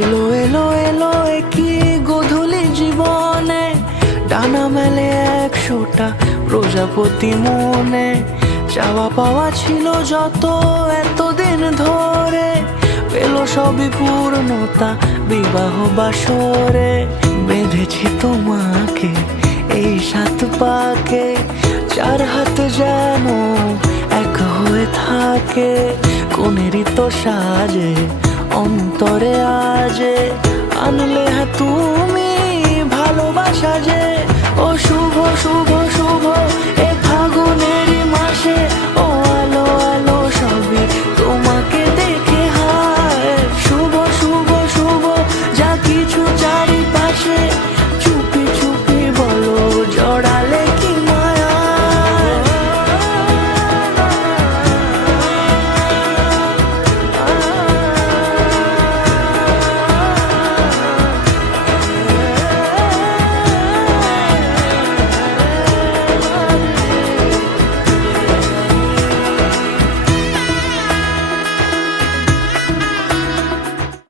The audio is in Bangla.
এলো এলো এলো কি গধূলি জীবনে, ডানা মেলে 100টা প্রজাপতি মনে। চাওয়া পাওয়া ছিল যত এতদিন ধরে, পেল সবই পূর্ণতা বিবাহ বাসরে। বেঁধেছি তোমাকে এই 7 পাকে, 4 হাত যেন এক হয়ে থাকে। কোনেরই তো সাজে অন্তরে আজে, আনলে তুমি ভালোবাসা যে। ও শুভ শুভ